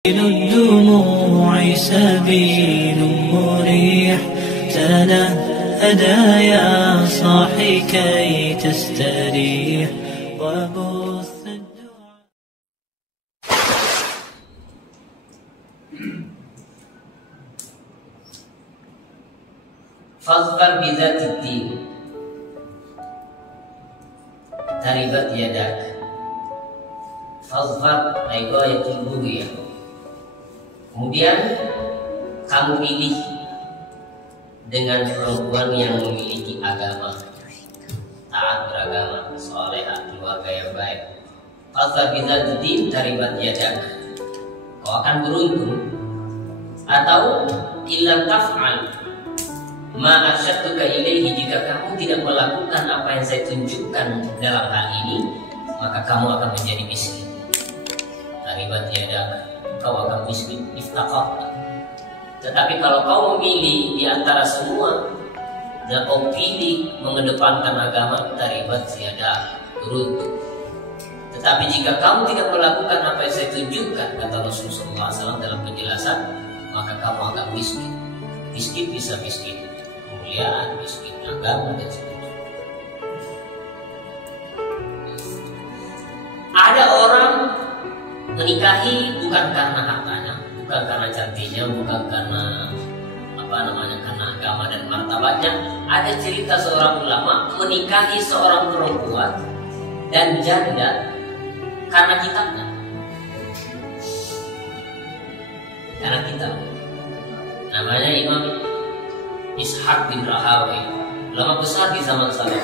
الدموع سبيل مريح تنهدى يا صاحي كي تستريح وبث الدعاء. فاظفر بذات الدين تربت يداك. Fazfar aiqayatul bughya. Kemudian kamu pilih dengan perempuan yang memiliki agama, taat beragama, salehah, keluarga yang baik. Fazfar bidzati din taribat yadak. Kau akan beruntung. Atau illam taf'al ma arsyadtuka ilaihi, jika kamu tidak melakukan apa yang saya tunjukkan dalam hal ini, maka kamu akan menjadi miskin. Taribat yadak, kau akan miskin, iftaqarta. Tetapi kalau kau memilih di antara semua dan kau pilih mengedepankan agama, taribat yadak, beruntung. Tetapi jika kamu tidak melakukan apa yang saya tunjukkan, kata Rasulullah SAW dalam penjelasan, maka kamu akan miskin. Miskin bisa miskin kemuliaan, miskin agama, dan sebagainya. Ada orang menikahi bukan karena hartanya, bukan karena cantiknya, bukan karena karena agama dan martabatnya. Ada cerita seorang ulama menikahi seorang perempuan dan janda karena kitabnya. Karena kitab. Namanya Imam Ishaq bin Rahawai, ulama besar di zaman salaf.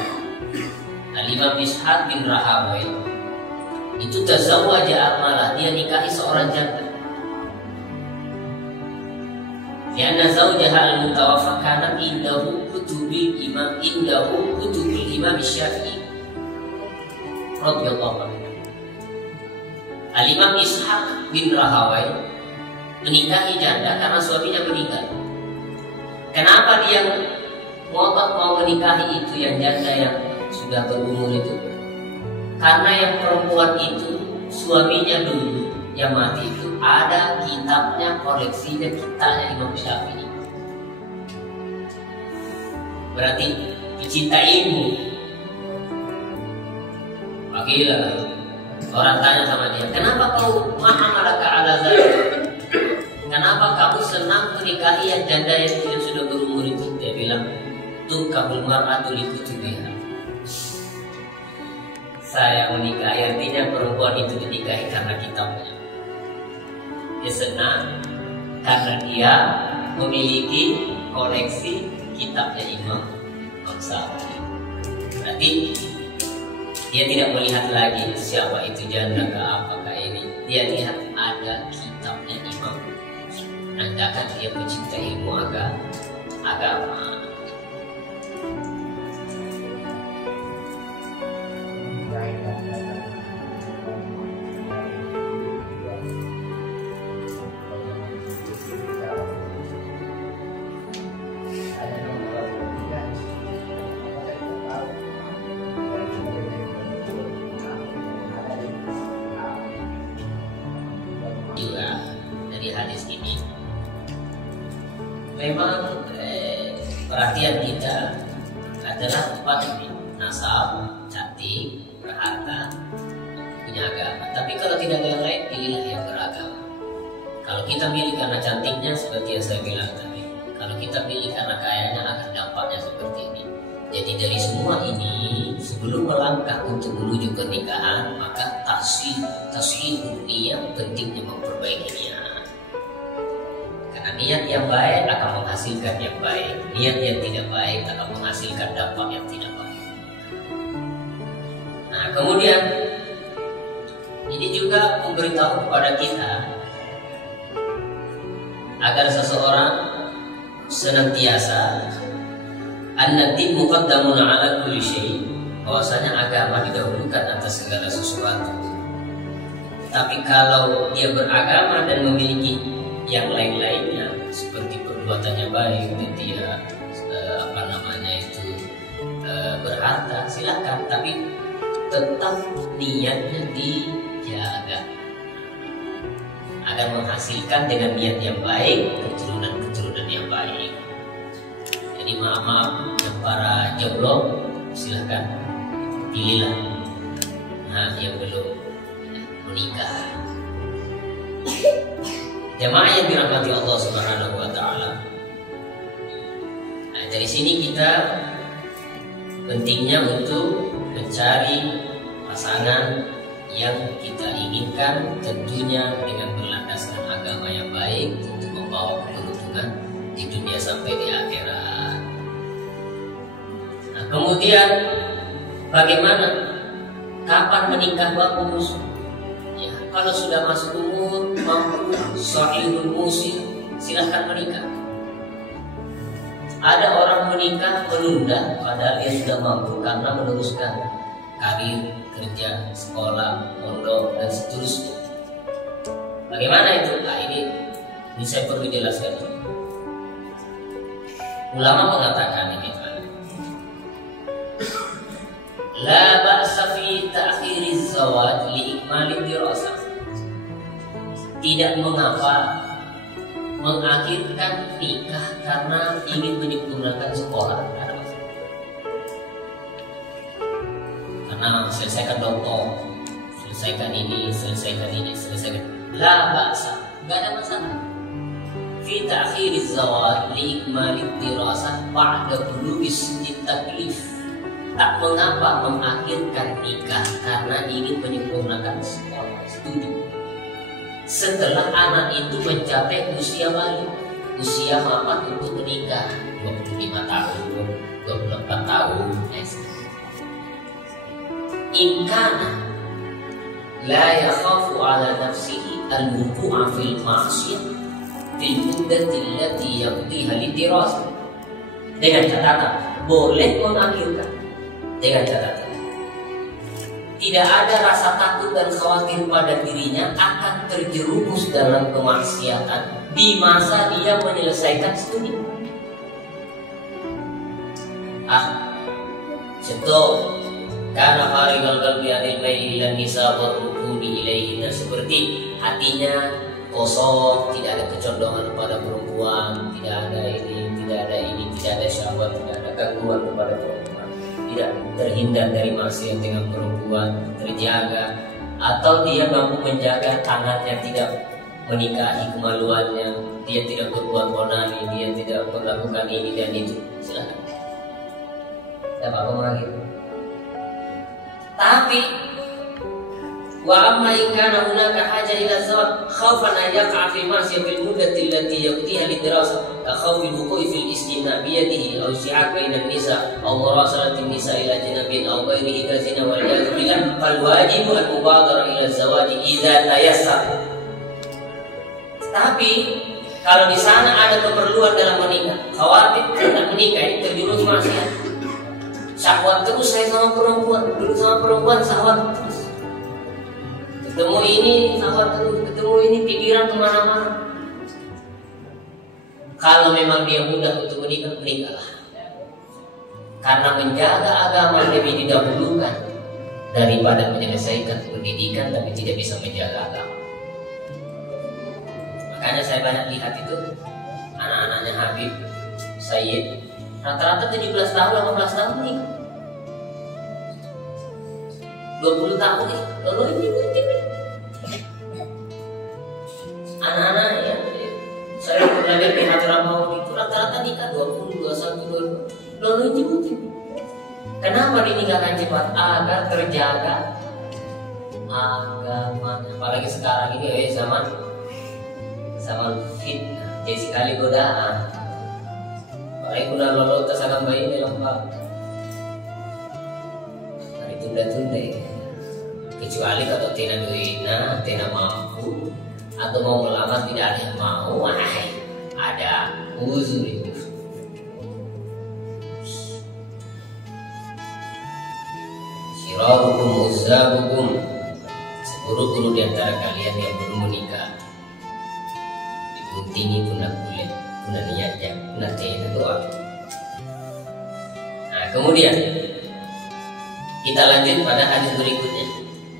Imam Ishaq bin Rahawai itu tazawwaja armalah, dia nikahi seorang janda. Karena zawjaha al-mutawaffa kana indahu kutubil imam Syafi'i radhiyallahu anhu. Al-Imam Ishaq bin Rahawai menikahi janda karena suaminya meninggal. Kenapa dia ngotot mau menikahi itu yang janda yang sudah berumur itu? Karena yang perempuan itu suaminya dulu yang mati itu ada kitabnya, koleksinya kitabnya Imam Syafi'i. Berarti dicinta ilmu. Wakilah orang tanya sama dia, kenapa kau ma'amalaka ala zalik? Kenapa kamu senang menikahi yang janda yang sudah berumur itu? Dia bilang, tunkahul mar'atu likutubiha. Saya menikahi, artinya perempuan itu dinikahi karena kitabnya. Dia senang karena dia memiliki koleksi kitabnya Imam Syafi'i. Berarti dia tidak melihat lagi siapa itu janda ke apakah ini. Dia lihat ada kitabnya Imam. Nandakan dia pecinta ilmu agama. Juga dari hadis ini memang perhatian kita adalah 4 ini: nasab, cantik, berharta, punya agama. Tapi kalau tidak ada yang lain, pilihlah yang beragama. Kalau kita pilih karena cantiknya, seperti yang saya bilang tadi, kalau kita pilih karena kayanya, akan dampaknya seperti ini. Jadi dari semua ini, sebelum melangkah untuk menuju pernikahan, maka tasihul niat, pentingnya memperbaiki niat. Karena niat yang baik akan menghasilkan yang baik, niat yang tidak baik akan menghasilkan dampak yang tidak baik. Nah, kemudian ini juga memberitahu kepada kita agar seseorang senantiasa an-din muqaddamun ala kulli syai', bahwasanya agama didahulukan atas segala sesuatu. Tapi kalau dia beragama dan memiliki yang lain-lainnya seperti perbuatannya baik dan dia berharta, silakan, tapi tetap niatnya dijaga. agar menghasilkan dengan niat yang baik keturunan yang baik. Jadi maaf yang para jomblo silahkan pilihlah yang belum menikah. Jamaah yang dirahmati Allah Subhanahu wa taala. Nah, dari sini kita pentingnya untuk mencari pasangan yang kita inginkan, tentunya dengan berlandaskan agama yang baik untuk membawa keberuntungan di dunia sampai di akhirat. Nah, kemudian bagaimana? Kapan menikah bagus? Ya, kalau sudah masuk umur, mampu, sahihul musir, silahkan menikah. Ada orang menikah menunda padahal dia sudah mampu karena meneruskan karir, kerja, sekolah, pondok, dan seterusnya. Bagaimana itu? Nah, ini saya perlu jelaskan. Ulama mengatakan ini, la ba'sa fi ta'khiriz zawaj li ikmalid dirasah. Tidak mengapa mengakhirkan nikah karena ingin menyempurnakan sekolah. Karena selesaikan doktor, selesaikan ini, selesaikan. La ba'sa, enggak ada masalah. Fi ta'khiriz zawaj li ikmalid dirasah ba'da bulughi sinni taklif. Tak mengapa mengakhirkan nikah karena ingin menyempurnakan sekolah studi. Setelah anak itu mencapai usia balik, usia mapan untuk menikah, 25 tahun, 24 tahun. In kana la yakhafu ala nafsihi al-wuqu'a fil ma'siyah fil muddati allati yaqdiha lidirasah. Dengan catatan boleh mengakhirkan, dengan catatan tidak ada rasa takut dan khawatir pada dirinya akan terjerumus dalam kemaksiatan di masa dia menyelesaikan studi. Contoh, karena farigal qalbi anil bayi ila nisa wa rukuni ilaihinna, seperti hatinya kosong, tidak ada kecondongan kepada perempuan, tidak ada ini, tidak ada syahwat, tidak ada gangguan kepada perempuan, tidak terhindar dari maksiat dengan perempuan, terjaga, atau dia mampu menjaga tangannya tidak menikahi kemaluannya, dia tidak berbuat onani, dia tidak melakukan ini dan itu, silakan. Tidak apa-apa lagi. Tapi wa amma in kana hunaka haja ila zawaj khaufan an yaqa fi ma'siyah fil muddati allati yaqdiha lidirasah ka khawfi al-wuqu'i fil istimna' bi yadihi aw shi'aq bainan nisa aw murasalati nisa ila janabin aw ghairihi ka zina wal yaz billah fal wajibu al mubadara ila zawaj idza tayassar. Tapi kalau di sana ada keperluan dalam menikah, khawatir tidak menikah ini terjerumus maksiat, syahwat terus, saya sama perempuan, dulu sama perempuan syahwat terus, ketemu ini syahwat terus, ketemu ini pikiran kemana-mana. Kalau memang dia mudah untuk menikah, menikahlah, karena menjaga agama lebih didahulukan daripada menyelesaikan pendidikan tapi tidak bisa menjaga agama. Makanya saya banyak lihat itu anak-anaknya Habib, Sayyid, rata-rata 17 tahun, 18 tahun menikah, 20 tahun nih, lalu ini anak-anak ya, saya belajar di Hadramaut itu rata-rata nikah 20, 21, 22, lalu ini. Kenapa dinikahkan cepat? Agar terjaga agamanya. Apalagi sekarang ini zaman fitnah, jadi sekali godaan. Apalagi udah lolo tersangka bayi dalam bab, hari tunda-tunda ya. Kecuali kalau tidak duina, tidak mampu, atau mau melamar tidak ada yang mau, ada uzur itu. Syirarukum uzzabukum, seburuk-buruk di antara kalian yang belum menikah, tinggi pundak kulit, pundak niatnya, pundak itu doa. Nah, kemudian kita lanjut pada hadis berikutnya.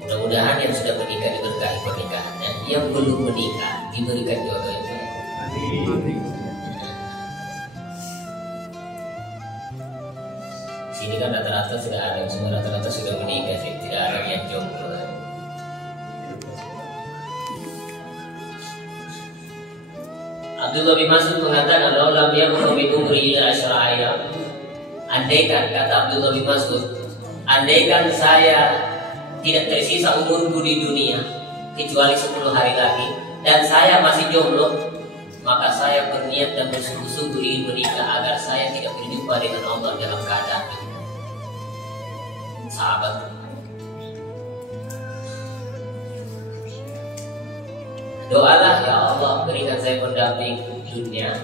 Mudah-mudahan yang sudah menikah diberkahi pernikahannya, yang belum menikah diberikan jodoh yang baik. Sini kan rata-rata sudah ada, semua rata-rata sudah menikah sih, tidak ada yang jomblo. Abdullah bin Mas'ud mengatakan, "Laulam yakun bi umri ila asyra ayyam." Andaikan, kata Abdullah bin Mas'ud, andaikan saya tidak tersisa umurku di dunia kecuali 10 hari lagi dan saya masih jomblo, maka saya berniat dan bersungguh-sungguh ingin menikah agar saya tidak berjumpa dengan Allah dalam keadaan itu. Sahabat, doalah, ya Allah berikan saya pendamping dunia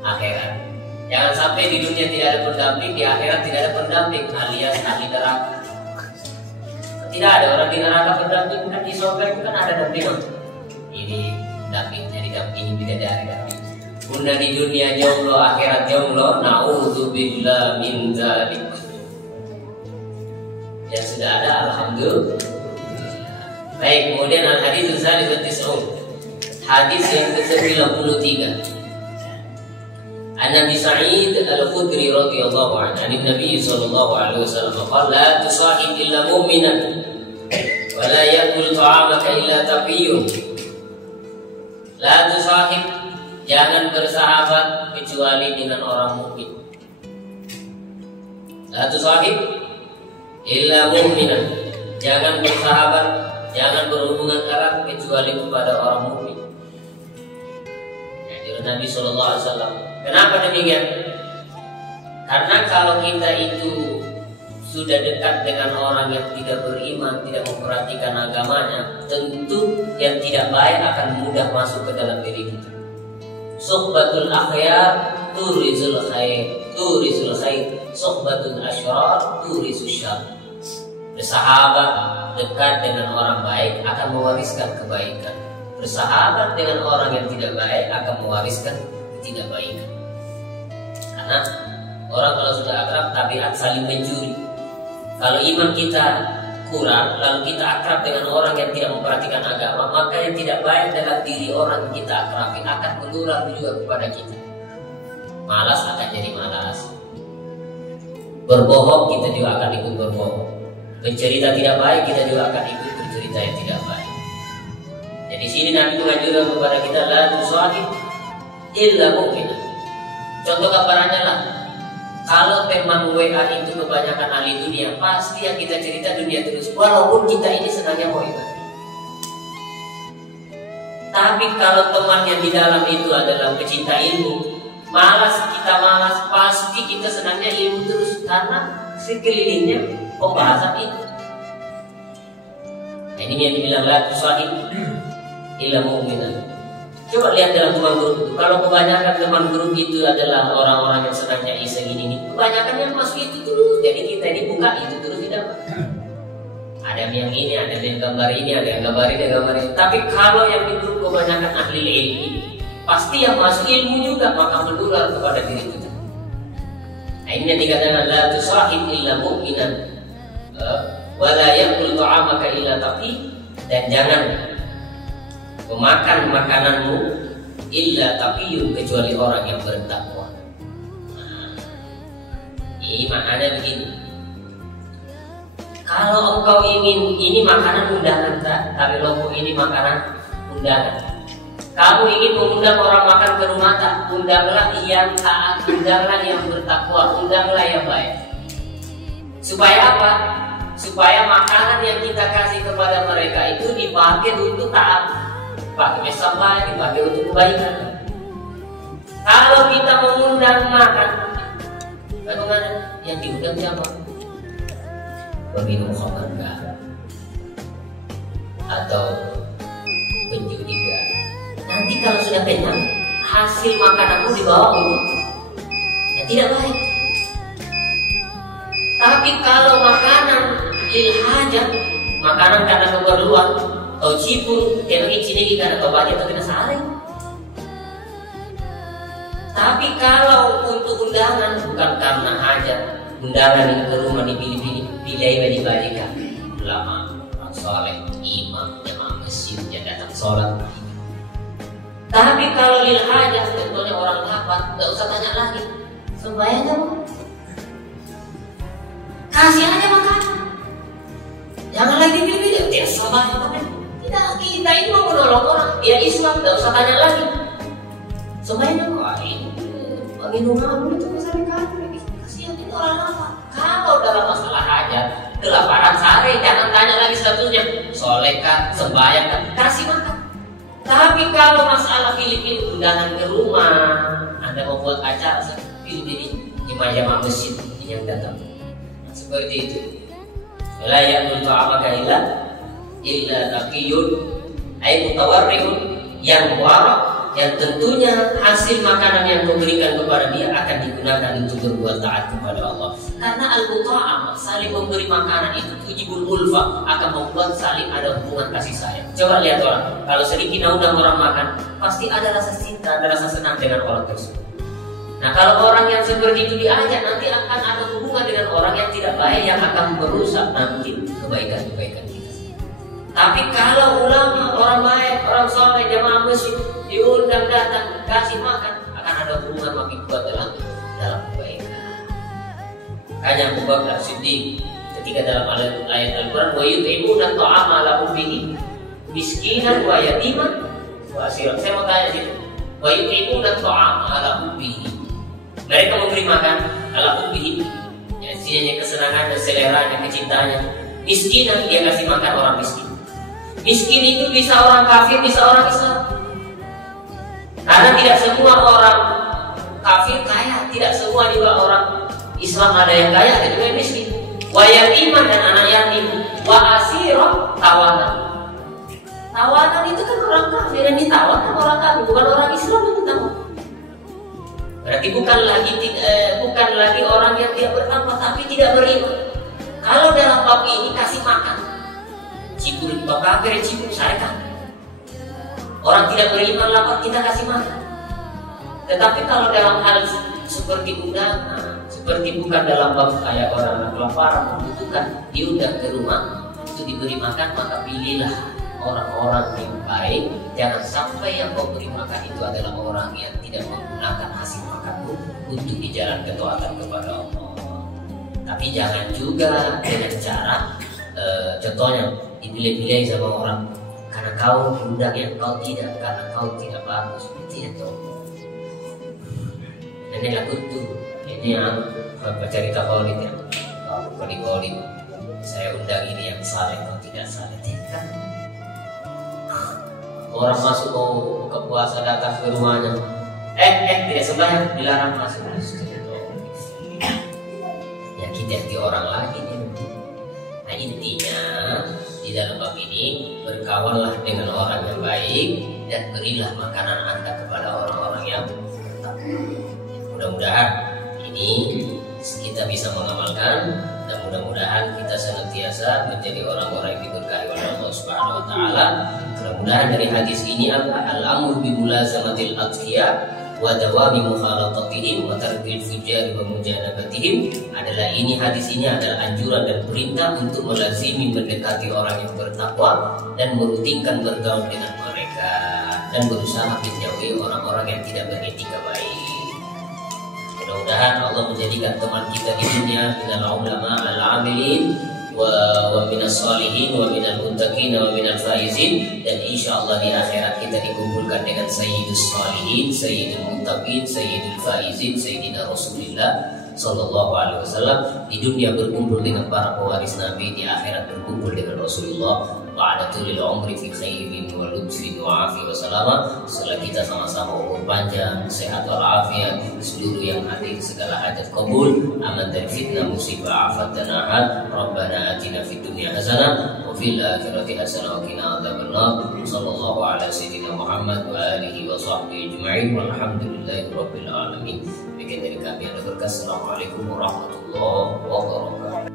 akhirat. Jangan sampai di dunia tidak ada pendamping, di akhirat tidak ada pendamping, alias ahli neraka. Tidak ada orang di neraka pendamping, kan di surga itu kan ada dampingan. Ini dampingnya didampingi bidadari damping. Bunda di dunia jomblo, akhirat jomblo, naudzubillah min dzalik. Yang sudah ada, alhamdulillah. Baik, kemudian al-hadits al-tis'un. Hadis yang ke-93. An Abi Sa'id Al-Khudri radhiyallahu anhu, an Nabi sallallahu alaihi wasallam qala, la tusahib illa mu'minan wa la ya'kul ta'amaka illa taqiyyun. La tusahib, jangan bersahabat kecuali dengan orang mukmin. La tusahib illa mu'minan, jangan bersahabat, jangan berhubungan erat kecuali kepada orang mukmin. Nabi sallallahu alaihi wasallam. Kenapa demikian? Karena kalau kita itu sudah dekat dengan orang yang tidak beriman, tidak memperhatikan agamanya, tentu yang tidak baik akan mudah masuk ke dalam diri kita. Suhbatul akhyar turizul khair, suhbatul asyrar turisul syarr. Bersahabat dekat dengan orang baik akan mewariskan kebaikan. Bersahabat dengan orang yang tidak baik akan mewariskan ketidakbaikan. Karena orang kalau sudah akrab tabiat saling mencuri. Kalau iman kita kurang, lalu kita akrab dengan orang yang tidak memperhatikan agama, maka yang tidak baik dalam diri orang yang kita akrabi akan menular juga kepada kita. Malas akan jadi malas. Berbohong kita juga akan ikut berbohong. Bercerita tidak baik kita juga akan ikut bercerita yang tidak baik. Jadi sini Nabi mengajarkan kepada kita, la tusahib illa mu'minan. Contoh gambarannya lah, kalau teman WA itu kebanyakan ahli dunia, pasti yang kita cerita dunia terus, walaupun kita ini senangnya mau ibadah. Tapi kalau teman yang di dalam itu adalah pecinta ilmu, kita malas, pasti kita senangnya ilmu terus, karena sekelilingnya pembahasan itu. Nah, ini yang dibilang la tusahib illa mu'minan. Coba lihat dalam teman grup itu. Kalau kebanyakan teman grup itu adalah orang-orang yang senangnya iseng ini, kebanyakan yang masuk itu terus. Jadi kita ini buka itu terus tidak. Ada yang ini, ada yang gambar ini, ada yang gambar ini, gambar ini. Tapi kalau yang di grup kebanyakan ahli ilmu, pasti yang masuk ilmu juga, maka menular kepada diri kita. Nah, ini yang dikatakan la tusahib illa mu'minan wa la ya'kul ta'amaka illa taqi, dan jangan memakan makananmu illa taqiyun, kecuali orang yang bertakwa. Nah, ini maknanya begini. Kalau engkau ingin, ini makanan undangan tak, tapi lombok ini makanan undangan. Kamu ingin mengundang orang makan ke rumah tak, undanglah yang taat, undanglah yang bertakwa, undanglah yang baik. Supaya apa? Supaya makanan yang kita kasih kepada mereka itu dipakai untuk taat, pakai sampah, dipakai untuk kebaikan. Kalau kita mengundang makan, bagaimana? Yang diundang siapa? Peminum khamar enggak? Atau penjudi enggak? Nanti kalau sudah kenyang, hasil makananmu dibawa untuk ya tidak baik. Tapi kalau makanan lil hajat, makanan karena keperluan, atau cipur, kena ini karena tobatnya atau kena saring. Tapi kalau untuk undangan, bukan karena hajat, undangan ini ke rumah dipilih-pilih, pilih dibagikan ulama, orang soleh, imam, jamaah masjid yang datang sholat. Tapi kalau lil hajat, contohnya orang lapar, nggak usah tanya lagi. Sembahyang nggak mau? Kasih aja makanan. Jangan lagi pilih-pilih. Dia sembahyang tapi tidak, kita ini mau menolong orang. Dia Islam, nggak usah tanya lagi. Sembahyang kok ini bagi rumah itu misalnya kafir. Kasihan itu orang lapar. Kalau dalam masalah hajat, kelaparan sehari, jangan tanya lagi statusnya. Soleh kan, sembahyang kan, kasih makan. Tapi kalau masalah pilih-pilih undangan ke rumah, Anda mau buat acara, pilih-pilih jemaah masjid yang datang. Seperti itu. La ya'kul ta'amaka illa taqiyun ay mutawarri'un yang muwarraq, yang tentunya hasil makanan yang kau berikan kepada dia akan digunakan untuk berbuat taat kepada Allah. Karena al-muta'amah, saling memberi makanan itu tujibul ulfa, akan membuat saling ada hubungan kasih sayang. Coba lihat orang, kalau sedikit undang orang makan, pasti ada rasa cinta, ada rasa senang dengan orang tersebut. Nah, kalau orang yang seperti itu diajak, nanti akan ada hubungan dengan orang yang tidak baik yang akan merusak nanti kebaikan-kebaikan kita. Tapi kalau ulama, orang baik, orang soleh, jamaah masjid diundang datang, kasih makan, akan ada hubungan makin kuat dalam kebaikan. Hanya Abu Bakar Siddiq ketika dalam ayat Al-Quran, wa yut'imuna ta'ama ala hubbihi miskinan wa yatiman wa asiran. Saya mau tanya situ, wa yut'imuna ta'ama ala hubbihi, mereka memberi makan ala hubbihi, ya, isinya kesenangan dan seleranya, kecintaannya. Miskinan, dia kasih makan orang miskin. Miskin itu bisa orang kafir, bisa orang Islam. Karena tidak semua orang kafir kaya, tidak semua juga orang Islam ada yang kaya, ada juga yang miskin. Wa yatiman, dan anak yatim. Wa asira, tawanan. Tawanan itu kan orang kafir, yang ditawan kan orang kafir, bukan orang Islam yang ditawan. Berarti bukan lagi orang yang tidak bertakwa tapi tidak beriman. Kalau dalam bab ini kasih makan, cipul bab kafir, cipul syarikat. Orang tidak beriman lapar, kita kasih makan. Tetapi kalau dalam hal seperti undangan, seperti bukan dalam bab kayak orang kelaparan membutuhkan, diundang ke rumah untuk diberi makan, maka pilihlah orang-orang yang baik. Jangan sampai yang kau beri makan itu adalah orang yang tidak menggunakan hasil makanmu untuk di jalan ketaatan kepada Allah. Tapi jangan juga dengan cara contohnya dipilih-pilih sama orang karena kau diundang yang kau tidak, karena kau tidak bagus, tidak tahu. Ini lagu itu, ini yang cerita Khalid ya, Khalid. Saya undang ini yang saleh, kau tidak saleh, tidak. Orang masuk mau buka puasa datang ke rumahnya, tidak sembahyang, dilarang masuk. Ya kita di orang lagi nih. Nah intinya di dalam bab ini berkawanlah dengan orang yang baik dan berilah makanan Anda kepada orang-orang yang bertakwa. Mudah-mudahan ini kita bisa mengamalkan dan mudah-mudahan kita senantiasa menjadi orang-orang yang diberkahi oleh Allah Subhanahu wa taala. Mudah-mudahan dari hadis ini al-amru bi mulazamatil atqiya wa dawami mukhalatatihim wa tarkil fujjar wa mujanabatihim adalah hadis ini adalah anjuran dan perintah untuk melazimi mendekati orang yang bertakwa dan merutinkan bergaul dengan mereka dan berusaha menjauhi orang-orang yang tidak beretika baik. Mudah-mudahan Allah menjadikan teman kita di dunia minal ulama al-amilin wa minas salihin wa minal muttaqin wa minal faizin, dan insyaallah di akhirat kita dikumpulkan dengan sayyidus salihin, sayyidul muttaqin, sayyidul faizin, sayyidina Rasulullah sallallahu alaihi wasallam. Di dunia berkumpul dengan para pewaris Nabi, di akhirat berkumpul dengan Rasulullah ba'da tulil umri fi khairin wa lutfin wa afi wa salama. Setelah kita sama-sama umur panjang, sehat walafiat, seluruh yang hati segala hajat kabul, aman dari fitnah, musibah, afat dan ahad. Rabbana atina fid dunya hasanah wa fil akhirati hasanah wa qina adzabannar. Sallallahu ala sayyidina Muhammad wa alihi wa sahbihi ajma'in walhamdulillahi rabbil alamin. Demikian dari kami, ada berkah. Assalamualaikum warahmatullahi wabarakatuh.